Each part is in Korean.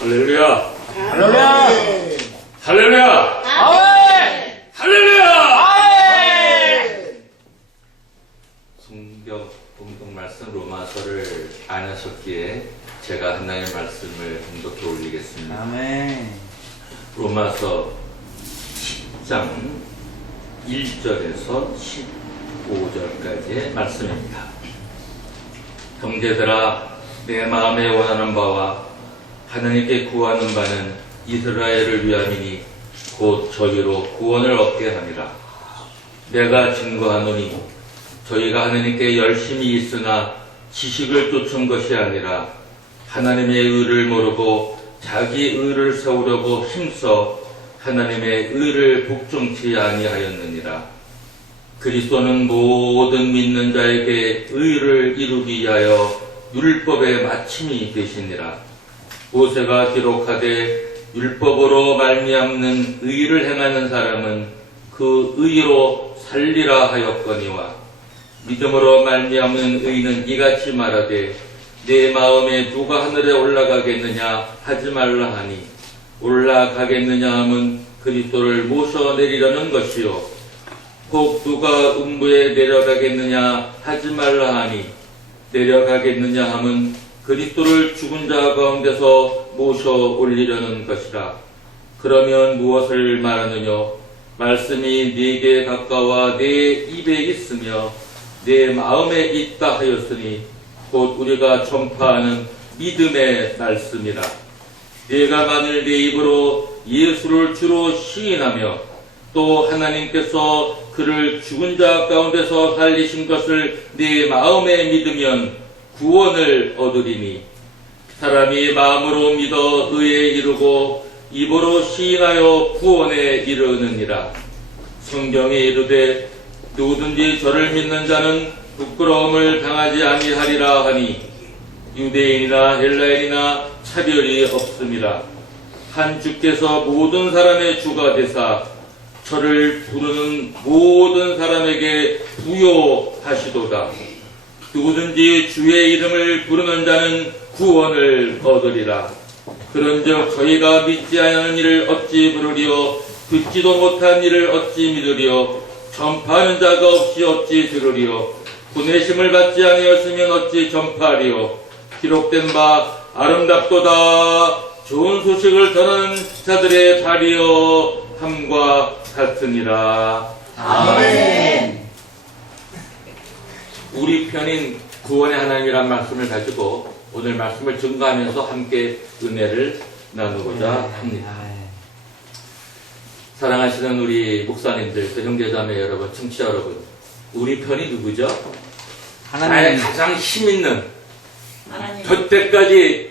할렐루야! 할렐루야! 할렐루야! 아멘! 할렐루야! 아멘! 성경 공동 말씀 로마서를 안 하셨기에 제가 하나님의 말씀을 공독해 올리겠습니다. 아멘. 로마서 10장 1절에서 15절까지의 말씀입니다. 형제들아, 내 마음에 원하는 바와 하나님께 구하는 바는 이스라엘을 위함이니 곧 저희로 구원을 얻게 하니라. 내가 증거하노니 저희가 하나님께 열심히 있으나 지식을 쫓은 것이 아니라 하나님의 의를 모르고 자기 의를 세우려고 힘써 하나님의 의를 복종치 아니하였느니라. 그리스도는 모든 믿는 자에게 의를 이루기 위하여 율법의 마침이 되시니라. 모세가 기록하되 율법으로 말미암는 의를 행하는 사람은 그 의로 살리라 하였거니와 믿음으로 말미암는 의는 이같이 말하되 내 마음에 누가 하늘에 올라가겠느냐 하지 말라 하니 올라가겠느냐 함은 그리스도를 모셔 내리려는 것이요 혹 누가 음부에 내려가겠느냐 하지 말라 하니 내려가겠느냐 함은 그리스도를 죽은 자 가운데서 모셔 올리려는 것이라. 그러면 무엇을 말하느냐? 말씀이 네게 가까워 내 입에 있으며 내 마음에 있다 하였으니 곧 우리가 전파하는 믿음의 말씀이라. 네가 만일 내 입으로 예수를 주로 시인하며 또 하나님께서 그를 죽은 자 가운데서 살리신 것을 네 마음에 믿으면 구원을 얻으리니 사람이 마음으로 믿어 의에 이르고 입으로 시인하여 구원에 이르느니라. 성경에 이르되 누구든지 저를 믿는 자는 부끄러움을 당하지 아니하리라 하니 유대인이나 헬라인이나 차별이 없음이라. 한 주께서 모든 사람의 주가 되사 저를 부르는 모든 사람에게 부요하시도다. 누구든지 주의 이름을 부르는 자는 구원을 얻으리라. 그런즉 저희가 믿지 않는 일을 어찌 부르리요 듣지도 못한 일을 어찌 믿으리요 전파하는 자가 없이 어찌 들으리요 보내심을 받지 아니하였으면 어찌 전파하리요. 기록된 바 아름답도다 좋은 소식을 전하는 자들의 발이여 함과 같으니라. 아멘. 우리 편인 구원의 하나님이란 말씀을 가지고 오늘 말씀을 증거하면서 함께 은혜를 나누고자 합니다. 사랑하시는 우리 목사님들, 또 형제자매 여러분, 청취자 여러분, 우리 편이 누구죠? 나의 가장 힘있는 저때까지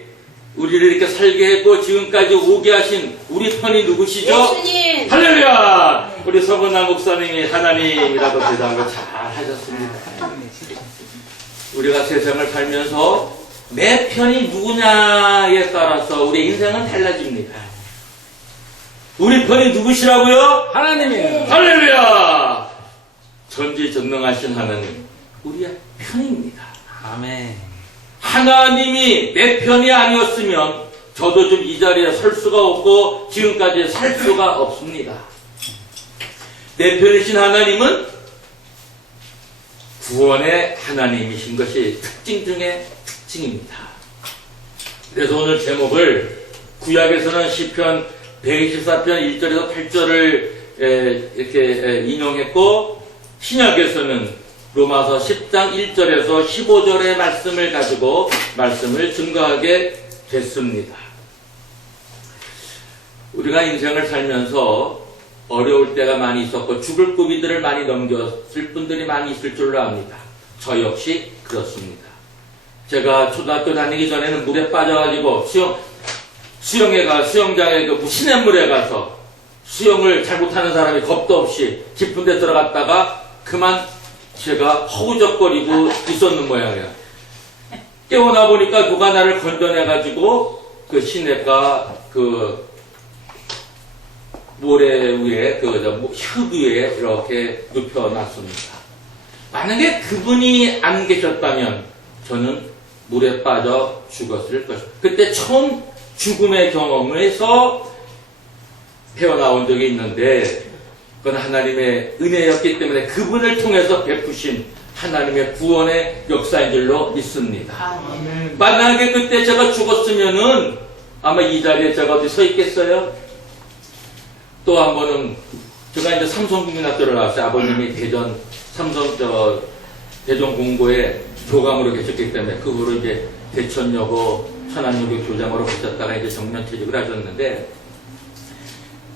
우리를 이렇게 살게 했고 지금까지 오게 하신 우리 편이 누구시죠? 예수님. 할렐루야! 우리 서문남 목사님이 하나님이라고 대답을 잘 하셨습니다. 우리가 세상을 살면서 내 편이 누구냐에 따라서 우리 인생은 달라집니다. 우리 편이 누구시라고요? 하나님이에요. 할렐루야! 전지전능하신 하나님, 우리의 편입니다. 아멘. 하나님이 내 편이 아니었으면 저도 좀 이 자리에 설 수가 없고 지금까지 살 수가 없습니다. 내 편이신 하나님은 구원의 하나님이신 것이 특징 중에 특징입니다. 그래서 오늘 제목을 구약에서는 시편 124편 1절에서 8절을 이렇게 인용했고 신약에서는 로마서 10장 1절에서 15절의 말씀을 가지고 말씀을 증거하게 됐습니다. 우리가 인생을 살면서 어려울 때가 많이 있었고 죽을 고비들을 많이 넘겼을 분들이 많이 있을 줄로 압니다. 저 역시 그렇습니다. 제가 초등학교 다니기 전에는 물에 빠져가지고 수영장에 그 시냇물에 가서 수영을 잘 못하는 사람이 겁도 없이 깊은 데 들어갔다가 그만 제가 허우적거리고 있었는 모양이에요. 깨어나 보니까 누가 나를 건져내가지고 그 시냇가 그 모래 위에 흙 위에 이렇게 눕혀놨습니다. 만약에 그분이 안 계셨다면 저는 물에 빠져 죽었을 것입니다. 그때 처음 죽음의 경험에서 헤어나온 적이 있는데 그건 하나님의 은혜였기 때문에 그분을 통해서 베푸신 하나님의 구원의 역사인 줄로 믿습니다. 만약에 그때 제가 죽었으면은 아마 이 자리에 제가 어디 서 있겠어요? 또 한 번은 제가 이제 삼성국민학교를 나왔어요. 아버님이 대전 공고에 교감으로 계셨기 때문에 그 후로 이제 대천여고 천안여고 교장으로 계셨다가 이제 정년퇴직을 하셨는데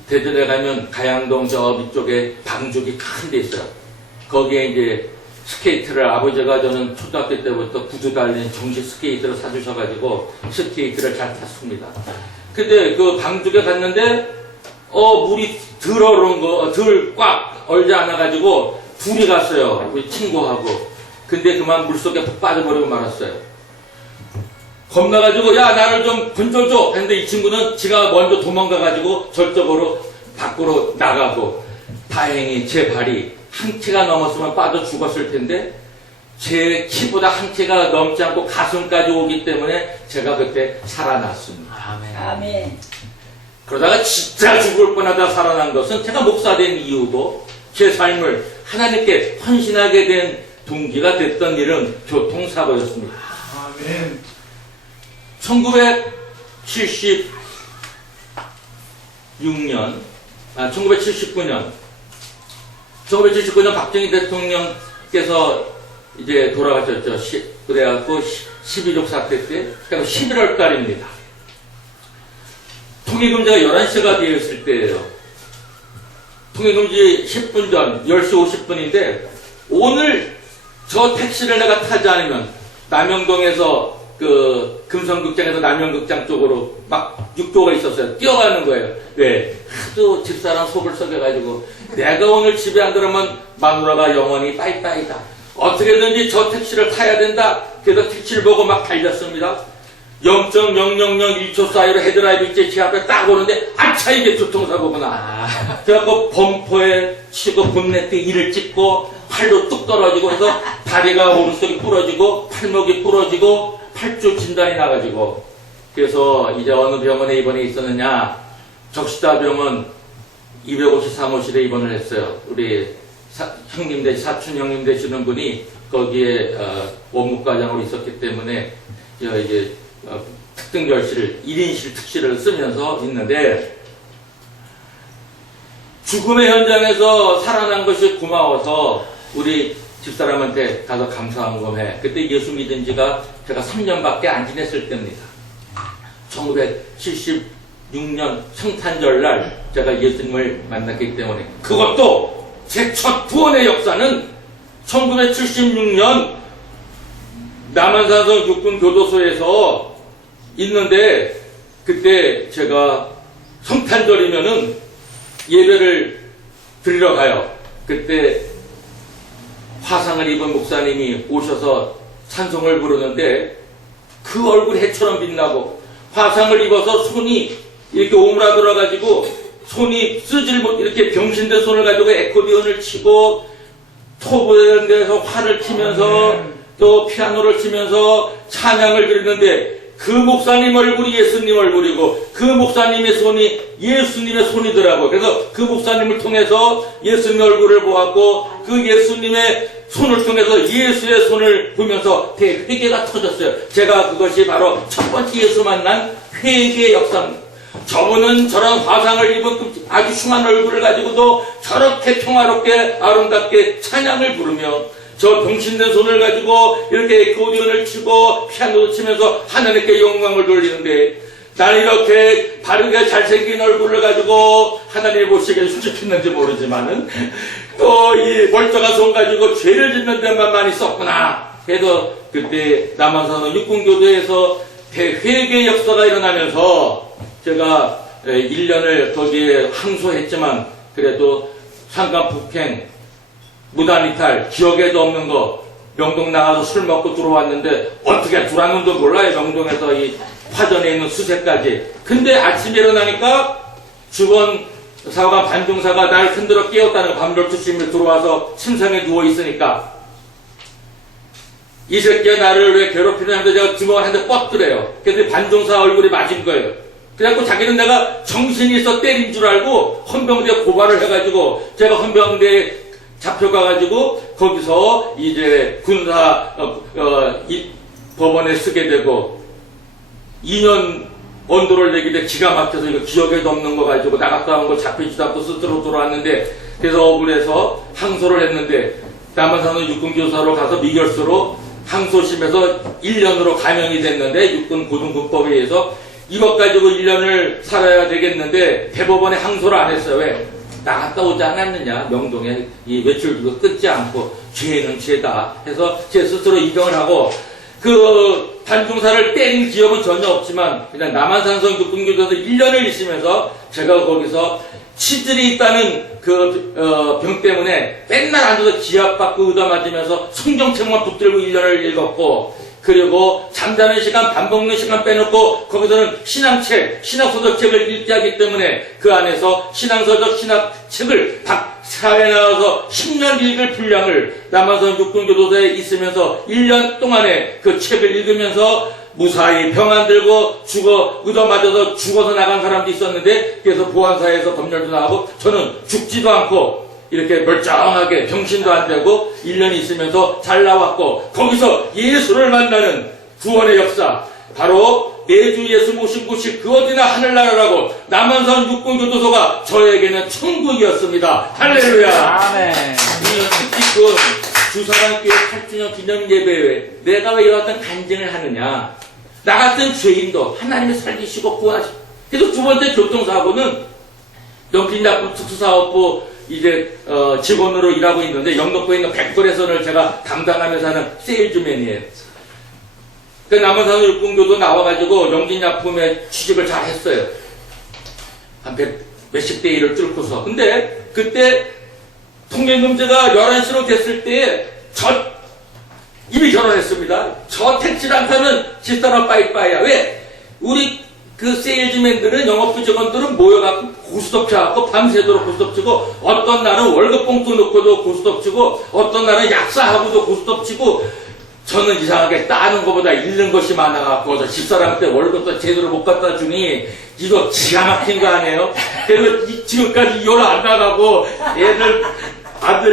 대전에 가면 가양동 저 밑쪽에 방죽이 큰 데 있어요. 거기에 이제 스케이트를 아버지가 저는 초등학교 때부터 구두 달린 정식 스케이트를 사주셔가지고 스케이트를 잘 탔습니다. 근데 그 방죽에 갔는데 물이 덜 꽉 얼지 않아가지고 불이 갔어요. 우리 친구하고. 근데 그만 물속에 푹 빠져버리고 말았어요. 겁나가지고 야 나를 좀 건져줘 했는데 이 친구는 지가 먼저 도망가가지고 저쪽으로 밖으로 나가고 다행히 제 발이 한 키가 넘었으면 빠져 죽었을 텐데 제 키보다 한 키가 넘지 않고 가슴까지 오기 때문에 제가 그때 살아났습니다. 아멘. 아멘. 그러다가 진짜 죽을 뻔하다 살아난 것은 제가 목사된 이유도 제 삶을 하나님께 헌신하게 된 동기가 됐던 일은 교통사고였습니다. 아멘. 1979년 박정희 대통령께서 이제 돌아가셨죠. 그래갖고 12.6 사태 때, 그러니까 11월 달입니다. 통일금지가 11시가 되어 있을 때예요. 통일금지 10분 전, 10시 50분인데, 오늘 저 택시를 내가 타지 않으면, 남영동에서 그 금성극장에서 남영극장 쪽으로 막 육도가 있었어요. 뛰어가는 거예요. 왜? 하도 집사람 속을 썩여가지고 내가 오늘 집에 안 들어오면 마누라가 영원히 빠이빠이다. 어떻게든지 저 택시를 타야 된다. 그래서 택시를 보고 막 달렸습니다. 0.0001초 사이로 헤드라이브 있지 제 앞에 딱 오는데 아차 이게 교통사고구나. 그래갖고 범퍼에 치고 본네트 이를 찍고 팔도 뚝 떨어지고 해서 다리가 오른쪽이 부러지고 팔목이 부러지고 8주 진단이 나가지고 그래서 이제 어느 병원에 입원해 있었느냐 적시다 병원 253호실에 입원을 했어요. 우리 형님 사촌 형님 되시는 분이 거기에 원무과장으로 있었기 때문에 이제 특등결실 1인실 특실을 쓰면서 있는데 죽음의 현장에서 살아난 것이 고마워서 우리 집사람한테 가서 감사한검해. 그때 예수 믿은 지가 제가 3년밖에 안 지냈을 때입니다. 1976년 성탄절날 제가 예수님을 만났기 때문에 그것도 제 첫 구원의 역사는 1976년 남한산성 육군교도소에서 있는데 그때 제가 성탄절이면은 예배를 드리러 가요. 그때 화상을 입은 목사님이 오셔서 찬송을 부르는데 그 얼굴 해처럼 빛나고 화상을 입어서 손이 이렇게 오므라들어가지고 손이 쓰질 못 이렇게 병신된 손을 가지고 에코디언을 치고 토부에 데서 활을 치면서 또 피아노를 치면서 찬양을 드리는데 그 목사님 얼굴이 예수님 얼굴이고 그 목사님의 손이 예수님의 손이더라고요. 그래서 그 목사님을 통해서 예수님 얼굴을 보았고 그 예수님의 손을 통해서 예수의 손을 보면서 대회개가 터졌어요. 제가 그것이 바로 첫 번째 예수 만난 회개의 역사입니다. 저분은 저런 화상을 입은 아주 흉한 얼굴을 가지고도 저렇게 평화롭게 아름답게 찬양을 부르며 저 병신된 손을 가지고 이렇게 에코디언을 치고 피아노도 치면서 하나님께 영광을 돌리는데 나는 이렇게 바르게 잘생긴 얼굴을 가지고 하나님이 보시기에 수직했는지 모르지만은 또 이 멀쩡한 손 가지고 죄를 짓는 데만 많이 썼구나 해서 그때 남한산성 육군교도에서 대회개 역사가 일어나면서 제가 1년을 거기에 항소했지만 그래도 상간폭행 무단이탈, 기억에도 없는 거, 명동 나가서 술 먹고 들어왔는데, 어떻게 들어왔는지도 몰라요, 명동에서 이 화전에 있는 수색까지. 근데 아침에 일어나니까, 주변 사관 반종사가 날 흔들어 깨웠다는 거, 밤 12시에 들어와서 침상에 누워있으니까, 이 새끼가 나를 왜 괴롭히냐는데 제가 주먹을 한 대 뻗더래요. 그래서 반종사 얼굴에 맞은 거예요. 그래갖고 자기는 내가 정신이 있어 때린 줄 알고 헌병대에 고발을 해가지고 제가 헌병대에 잡혀가가지고 거기서 이제 군사 법원에 쓰게 되고 2년 언도를 내기 때 기가 막혀서 이거 기억에도 없는 거 가지고 나갔다 온 거 잡히지도 않고 스스로 돌아왔는데 그래서 억울해서 항소를 했는데 남한산업 육군교사로 가서 미결서로 항소심에서 1년으로 감형이 됐는데 육군 고등군법에 의해서 이것 가지고 1년을 살아야 되겠는데 대법원에 항소를 안 했어요. 왜? 나갔다 오지 않았느냐. 명동에 이 외출 그거 끊지 않고 죄는 죄다 해서 제 스스로 입영을 하고 그 단중사를 뗀 기억은 전혀 없지만 그냥 남한산성 육군교도소 1년을 있으면서 제가 거기서 치질이 있다는 그 병 때문에 맨날 앉아서 기압받고 의담맞으면서 성경책만 붙들고 1년을 읽었고 그리고 잠자는 시간, 밥 먹는 시간 빼놓고 거기서는 신앙책, 신학소설책을 읽게 하기 때문에 그 안에서 신앙서적 신학책을 사회에 나와서 10년 읽을 분량을 남한산 육군교도소에 있으면서 1년 동안에 그 책을 읽으면서 무사히 병 안 들고 의도맞아서 죽어서 나간 사람도 있었는데 그래서 보안사에서 검열도 나가고 저는 죽지도 않고 이렇게 멀쩡하게 병신도 안 되고 1년 있으면서 잘 나왔고 거기서 예수를 만나는 구원의 역사 바로 매주 예수 모신 곳이 그 어디나 하늘나라라고 남한산 육군교도소가 저에게는 천국이었습니다. 할렐루야. 아멘. 특히 그 주사랑교회 8주년 기념 예배에 내가 왜 이와 같은 간증을 하느냐. 나 같은 죄인도 하나님이 살리시고 구하시고 그래서 두 번째 교통사고는 영진약품 특수사업부 이제 직원으로 일하고 있는데 영등포에 있는 백골에선을 제가 담당하면서 하는 세일즈맨이에요. 그 남한산업 육군교도 나와가지고 영진약품에 취직을 잘 했어요. 한 몇십 대 1을 뚫고서. 근데 그때 통행금제가 11시로 됐을 때에 이미 결혼했습니다. 저 택시를 안 타면 집사람 빠이빠이야. 왜? 우리 그 세일즈맨들은 영업부 직원들은 모여갖고 고스톱 쳐갖고 밤새도록 고스톱 치고 어떤 날은 월급 봉투 넣고도 고스톱 치고 어떤 날은 약사하고도 고스톱 치고 저는 이상하게 따는 것보다 잃는 것이 많아갖고 저 집사람한테 월급도 제대로 못 갖다 주니 이거 기가 막힌 거 아니에요? 그래서 지금까지 이혼 안 나가고 애들 딸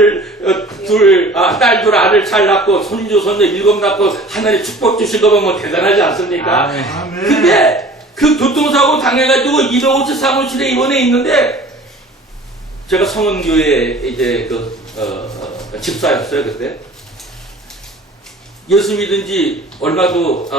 둘 아들 잘 낳고 손주 손녀 7 낳고 하나님 축복 주신 거 보면 대단하지 않습니까? 아멘. 근데 그 교통사고 당해가지고 250 사무실에 입원해 있는데 제가 성은교회 이제 집사였어요 그때. 예수 믿은 지 얼마도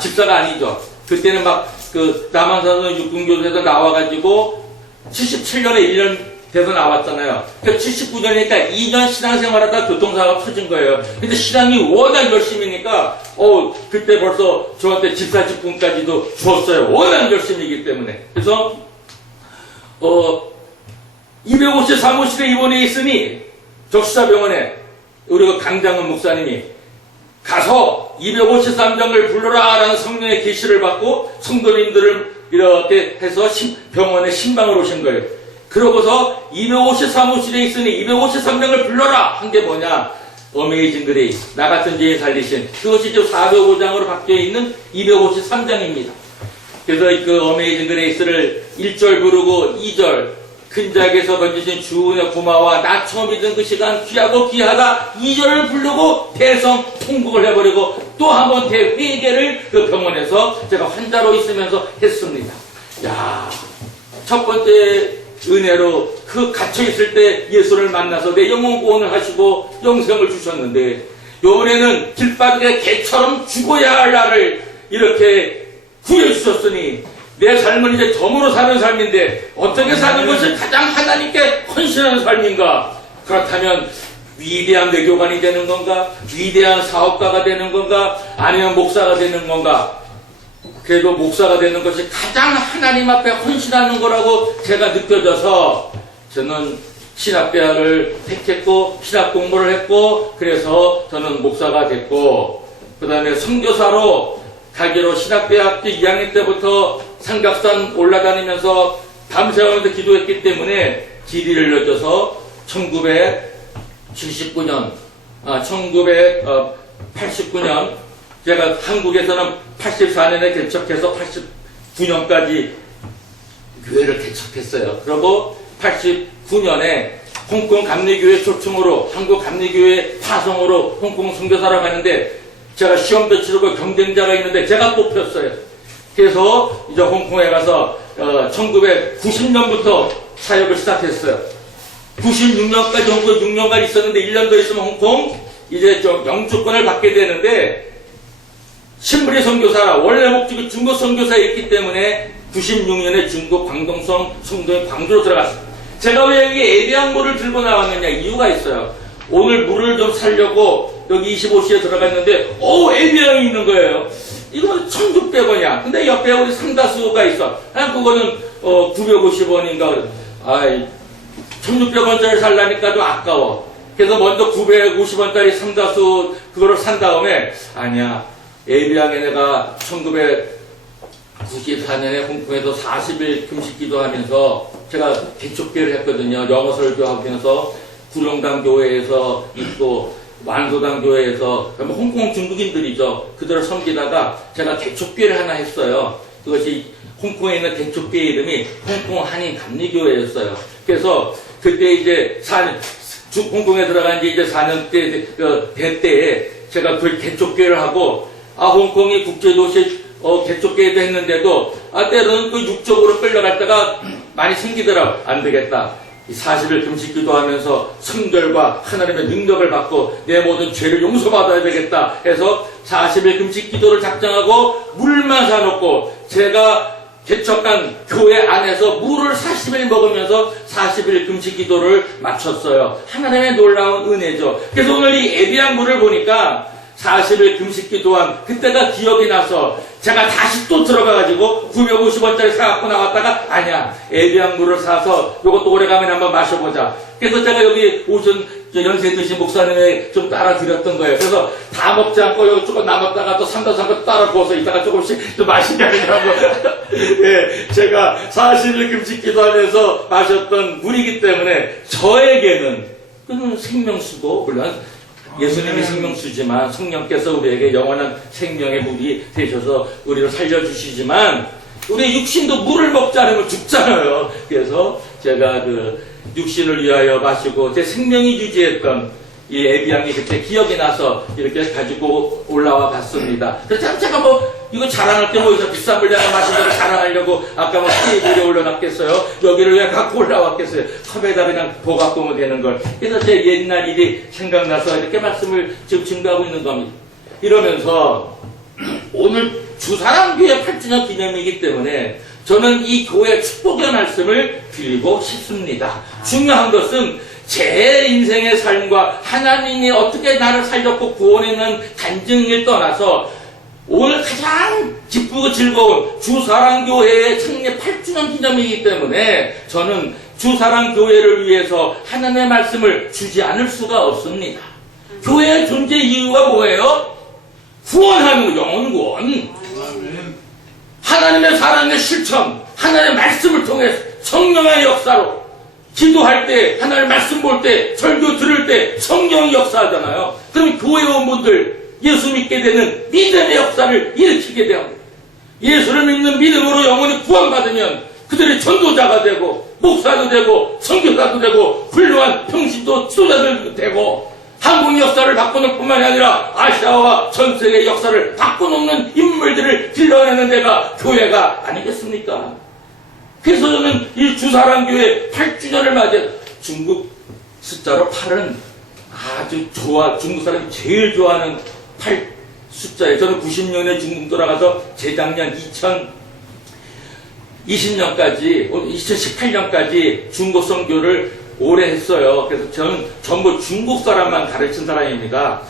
집사가 아니죠. 그때는 막 그 남한산업 육군교도소에서 나와가지고 77년에 1년 돼서 나왔잖아요. 그러니까 79년이니까 2년 신앙생활하다 교통사고가 터진 거예요. 근데 신앙이 워낙 열심히니까 그때 벌써 저한테 집사 직분까지도 줬어요. 워낙 열심히이기 때문에. 그래서 250 사무실에 입원해 있으니 적시자병원에 우리 강장은 목사님이 가서 253장을 불러라 라는 성령의 계시를 받고 성도님들을 이렇게 해서 병원에 신방을 오신 거예요. 그러고서 250 사무실에 있으니 253장을 불러라 한 게 뭐냐? 어메이징 그레이스. 나 같은 죄인 살리신. 그것이 지금 405장으로 바뀌어 있는 253장입니다. 그래서 그 어메이징 그레이스를 1절 부르고 2절 큰작에서 던지신 주은의 고마와 나 처음 믿은 그 시간 귀하고 귀하다 2절을 부르고 대성 통곡을 해버리고 또 한 번 대회개를 그 병원에서 제가 환자로 있으면서 했습니다. 야, 첫 번째 은혜로 그 갇혀있을 때 예수를 만나서 내 영혼 구원을 하시고 영생을 주셨는데 요번에는 길바닥에 개처럼 죽어야 할 나를 이렇게 구해주셨으니 내 삶은 이제 점으로 사는 삶인데 어떻게 사는 것이 가장 하나님께 헌신하는 삶인가? 그렇다면 위대한 외교관이 되는 건가? 위대한 사업가가 되는 건가? 아니면 목사가 되는 건가? 그래도 목사가 되는 것이 가장 하나님 앞에 헌신하는 거라고 제가 느껴져서 저는 신학대학을 택했고 신학 공부를 했고 그래서 저는 목사가 됐고 그 다음에 선교사로 가기로 신학대학교 2학년 때부터 삼각산 올라다니면서 밤새우면서 기도했기 때문에 길이를 늦어서 1989년 제가 한국에서는 84년에 개척해서 89년까지 교회를 개척했어요. 그리고 89년에 홍콩 감리교회 초청으로 한국 감리교회 파송으로 홍콩 선교사로 가는데 제가 시험도 치르고 경쟁자가 있는데 제가 뽑혔어요. 그래서 이제 홍콩에 가서 1990년부터 사역을 시작했어요. 96년까지 홍콩에 6년간 있었는데 1년 더 있으면 홍콩 이제 좀 영주권을 받게 되는데 신부리 선교사라 원래 목적이 중국 선교사였기 때문에 96년에 중국 광동성 성도의 광주로 들어갔어요. 제가 왜 여기 예비항물을 들고 나왔느냐 이유가 있어요. 오늘 물을 좀 사려고 여기 25시에 들어갔는데 예비항이 있는 거예요. 이거 1,600원이야. 근데 옆에 우리 삼다수가 있어. 그거는 950원인가. 1,600원짜리 살라니까 좀 아까워. 그래서 먼저 950원짜리 삼다수 그거를 산 다음에 아니야. 예비항에 내가 1994년에 홍콩에서 40일 금식 기도하면서 제가 개척교회를 했거든요. 영어 설교하면서 구룡당 교회에서 있고 완소당 교회에서 홍콩 중국인들이죠. 그들을 섬기다가 제가 개척교회를 하나 했어요. 그것이 홍콩에 있는 개척교회 이름이 홍콩 한인 감리교회였어요. 그래서 그때 이제 홍콩에 들어간 지 이제 4년 대 때에 제가 그 개척교회를 하고 홍콩이 국제도시 개척교회도 했는데도 때로는 그 육적으로 끌려갔다가 많이 생기더라고. 안 되겠다. 40일 금식 기도하면서 성결과 하나님의 능력을 받고 내 모든 죄를 용서받아야 되겠다 해서 40일 금식 기도를 작정하고 물만 사놓고 제가 개척한 교회 안에서 물을 40일 먹으면서 40일 금식 기도를 마쳤어요. 하나님의 놀라운 은혜죠. 그래서 오늘 이 예비한 물을 보니까 40일 금식 기도한 그때가 기억이 나서 제가 다시 또 들어가가지고 950원짜리 사갖고 나왔다가 아니야 예비한 물을 사서 이것도 오래가면 한번 마셔보자. 그래서 제가 여기 오신 연세 드신 목사님에 좀 따라 드렸던 거예요. 그래서 다 먹지 않고 여기 조금 남았다가 또 삼다삼다 따라 부어서 이따가 조금씩 또 마시게 하려고 예, 제가 40일 금식 기도하면서 마셨던 물이기 때문에 저에게는 그는 생명수고 물론 예수님이 생명수지만 성령께서 우리에게 영원한 생명의 물이 되셔서 우리를 살려주시지만 우리 육신도 물을 먹지 않으면 죽잖아요. 그래서 제가 그 육신을 위하여 마시고 제 생명이 유지했던 이 예비양이 그때 기억이 나서 이렇게 가지고 올라와 봤습니다. 그래서 제가 이거 자랑할 때 여기서 비싼 물 내가 마신 거를 자랑하려고 아까 테이블에 올려놨겠어요? 여기를 왜 갖고 올라왔겠어요? 컵에다 그냥 보갖고 오면 되는 걸. 그래서 제 옛날 일이 생각나서 이렇게 말씀을 지금 증거하고 있는 겁니다. 이러면서 오늘 주사랑교회 8주년 기념이기 때문에 저는 이 교회 축복의 말씀을 드리고 싶습니다. 중요한 것은 제 인생의 삶과 하나님이 어떻게 나를 살렸고 구원했는 간증을 떠나서 오늘 가장 기쁘고 즐거운 주사랑교회의 창립 8주년 기념이기 때문에 저는 주사랑교회를 위해서 하나님의 말씀을 주지 않을 수가 없습니다. 교회의 존재 이유가 뭐예요? 구원하는 영혼 구원. 하나님의 사랑의 실천, 하나님의 말씀을 통해 성령의 역사로 기도할 때, 하나님의 말씀 볼 때, 설교 들을 때 성령이 역사하잖아요. 그럼 교회원분들 예수 믿게 되는 믿음의 역사를 일으키게 되고 예수를 믿는 믿음으로 영혼이 구원받으면 그들이 전도자가 되고 목사도 되고 선교사도 되고 훌륭한 평신도 지도자들도 되고 한국 역사를 바꾸는 뿐만이 아니라 아시아와 전 세계 역사를 바꿔놓는 인물들을 길러내는 데가 교회가 아니겠습니까? 그래서 저는 이 주사랑교회 8주년을 맞이해 중국 숫자로 8은 아주 중국 사람이 제일 좋아하는 8 숫자예요. 저는 90년에 중국 돌아가서 재작년 2020년까지 2018년까지 중국 선교를 오래 했어요. 그래서 저는 전부 중국 사람만 가르친 사람입니다.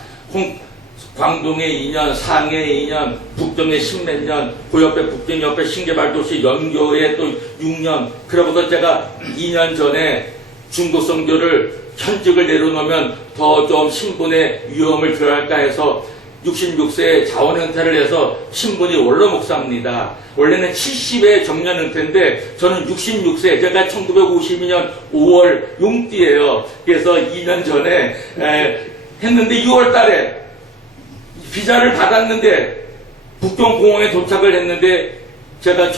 광동에 2년, 상해에 2년, 북경에 10몇 년, 그 옆에 북경 옆에 신개발도시 연교에 또 6년. 그러고서 제가 2년 전에 중국 선교를 현직을 내려놓으면 더 좀 신분의 위험을 덜할까 해서 66세에 자원 은퇴를 해서 신분이 원로 목사입니다. 원래는 70에 정년 은퇴인데 저는 66세, 제가 1952년 5월 용띠예요. 그래서 2년 전에 했는데 6월 달에 비자를 받았는데 북경공항에 도착을 했는데 제가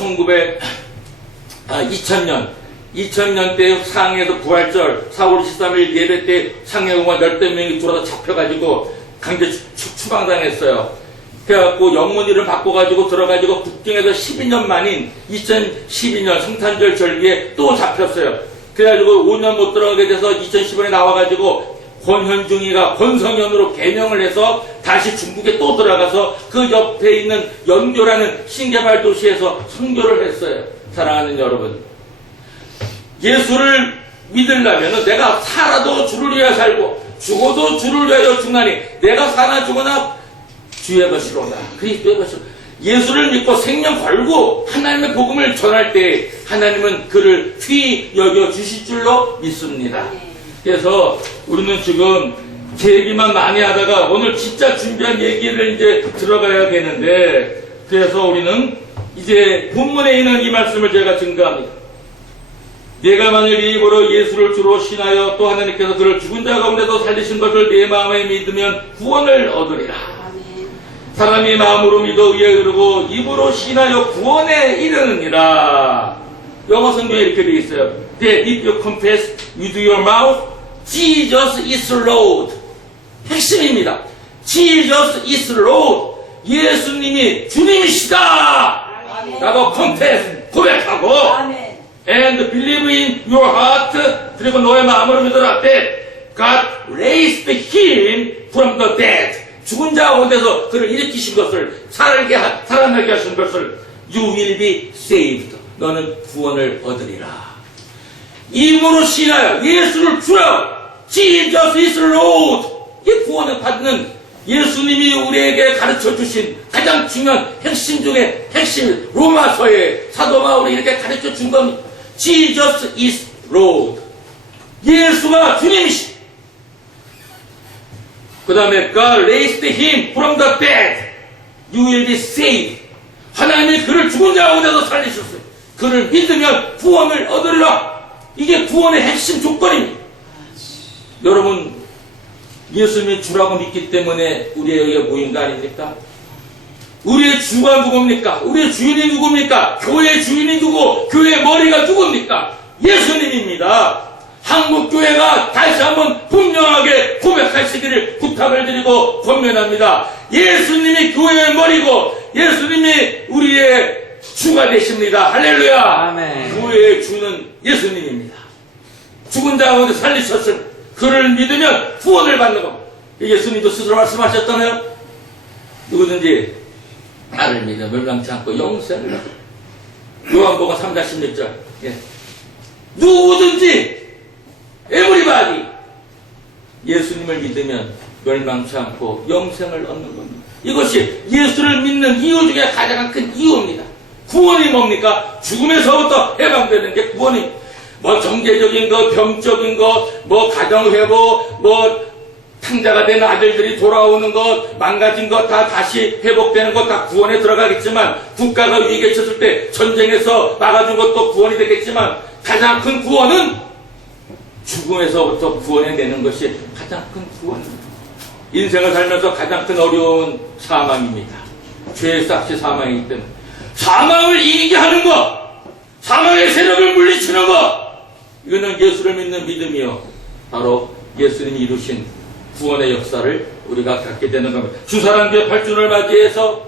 2000년 때 상해에서 부활절 4월 13일 예배 때 상해공원 10명이 들어서 잡혀가지고 강제 추방당했어요. 그래갖고 영문이를 바꿔가지고 들어가지고 북경에서 12년 만인 2012년 성탄절 절기에 또 잡혔어요. 그래가지고 5년 못 들어가게 돼서 2015년에 나와가지고 권현중이가 권성현으로 개명을 해서 다시 중국에 또 들어가서 그 옆에 있는 연교라는 신개발 도시에서 선교를 했어요. 사랑하는 여러분, 예수를 믿으려면 내가 살아도 주를 위하여 살고 죽어도 주를 위하여 죽나니 내가 사나 죽으나 주의 것이로다. 그리스도의 것이로다. 예수를 믿고 생명 걸고 하나님의 복음을 전할 때 하나님은 그를 귀히 여겨 주실 줄로 믿습니다. 그래서 우리는 지금 제 얘기만 많이 하다가 오늘 진짜 준비한 얘기를 이제 들어가야 되는데, 그래서 우리는 이제 본문에 있는 이 말씀을 제가 증거합니다. 내가 만일 이 입으로 예수를 주로 신하여 또 하나님께서 그를 죽은 자 가운데서 살리신 것을 내 마음에 믿으면 구원을 얻으리라. 사람이 마음으로 믿어 의에 이르고 입으로 신하여 구원에 이르느니라. 영어 성경에 이렇게 되어 있어요. That if you confess with your mouth, Jesus is Lord. 핵심입니다. Jesus is Lord. 예수님이 주님이시다. 라고 confess, 고백하고, and believe in your heart, 그리고 너의 마음으로 믿어라. That God raised him from the dead. 죽은 자 가운데서 그를 일으키신 것을, 살아나게 하신 것을 you will be saved. 너는 구원을 얻으리라. 입으로 신하여 예수를 주여 Jesus is Lord. 이 구원을 받는 예수님이 우리에게 가르쳐 주신 가장 중요한 핵심 중에 핵심, 로마서에 사도 바울이 이렇게 가르쳐 준 겁니다. Jesus is Lord. 예수가 주님이시. 그 다음에 God raised him from the dead. You will be saved. 하나님이 그를 죽은 자 가운데서 살리셨어요. 그를 믿으면 구원을 얻으리라. 이게 구원의 핵심 조건입니다. 여러분, 예수님이 주라고 믿기 때문에 우리에게 모인 거 아닙니까? 우리의 주가 누굽니까? 우리의 주인이 누굽니까? 교회의 주인이 누구? 교회의 머리가 누굽니까? 예수님입니다. 한국교회가 다시 한번 분명하게 고백하시기를 부탁을 드리고 권면합니다. 예수님이 교회의 머리고 예수님이 우리의 주가 되십니다. 할렐루야. 아멘. 교회의 주는 예수님입니다. 죽은 자 가운데 살리셨을 그를 믿으면 구원을 받는 겁니다. 예수님도 스스로 말씀하셨잖아요. 누구든지 나를 믿어 멸망치 않고 영생을 얻으리라. 요한복음 3장 16절. 예. 누구든지 everybody 예수님을 믿으면 멸망치 않고 영생을 얻는 겁니다. 이것이 예수를 믿는 이유 중에 가장 큰 이유입니다. 구원이 뭡니까? 죽음에서부터 해방되는 게 구원입니다. 뭐 경제적인 것, 병적인 것, 뭐 가정회복, 뭐 탕자가 된 아들들이 돌아오는 것, 망가진 것 다 다시 회복되는 것 다 구원에 들어가겠지만, 국가가 위기에 쳤을 때 전쟁에서 막아준 것도 구원이 되겠지만, 가장 큰 구원은 죽음에서부터 구원해내는 것이 가장 큰 구원입니다. 인생을 살면서 가장 큰 어려운 사망입니다. 죄의 싹이 사망이기 때문에 사망을 이기게 하는 것, 사망의 세력을 물리치는 것, 이거는 예수를 믿는 믿음이요, 바로 예수님이 이루신 구원의 역사를 우리가 갖게 되는 겁니다. 주사랑교회 8주년을 맞이해서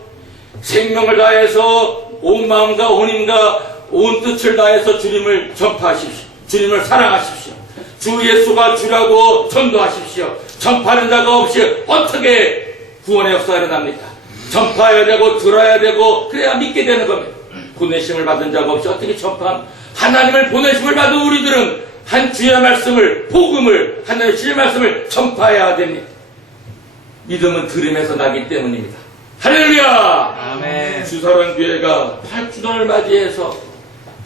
생명을 다해서 온 마음과 온 힘과 온 뜻을 다해서 주님을 전파하십시오. 주님을 사랑하십시오. 주 예수가 주라고 전도하십시오. 전파하는 자가 없이 어떻게 구원의 역사가 일어납니까? 전파해야 되고 들어야 되고 그래야 믿게 되는 겁니다. 보내심을 받은 자가 없이 어떻게 전파합니까? 하나님을 보내심을 받은 우리들은 한 주의 말씀을, 복음을, 하나님의 주의 말씀을 전파해야 됩니다. 믿음은 들음에서 나기 때문입니다. 할렐루야! 아멘. 주사랑교회가 8주년을 맞이해서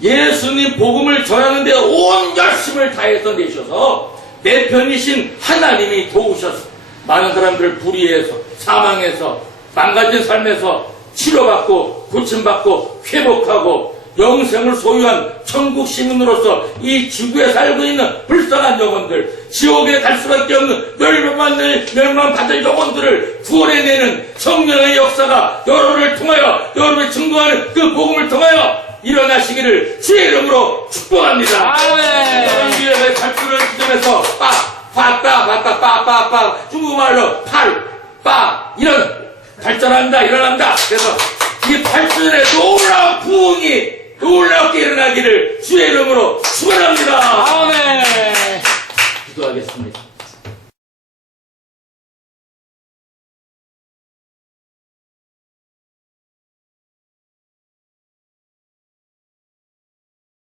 예수님 복음을 전하는데 온 열심을 다해서 내셔서 내 편이신 하나님이 도우셔서 많은 사람들을 불의해서 사망해서 망가진 삶에서 치료받고 고침받고 회복하고 영생을 소유한 천국 시민으로서 이 지구에 살고 있는 불쌍한 영혼들, 지옥에 갈 수밖에 없는 멸망받을 영혼들을 구원해내는 성령의 역사가 여러분을 통하여 여러분이 증거하는 그 그 복음을 통하여 일어나시기를 주의 이름으로 축복합니다. 아멘. 여러분 위에 발표를 지점에서 빠빠 중국말로 팔빠 이런 발전한다 일어난다. 그래서 이 8주년에 놀라운 부흥이 놀랍게 일어나기를 주의 이름으로 축원합니다. 아멘. 기도하겠습니다.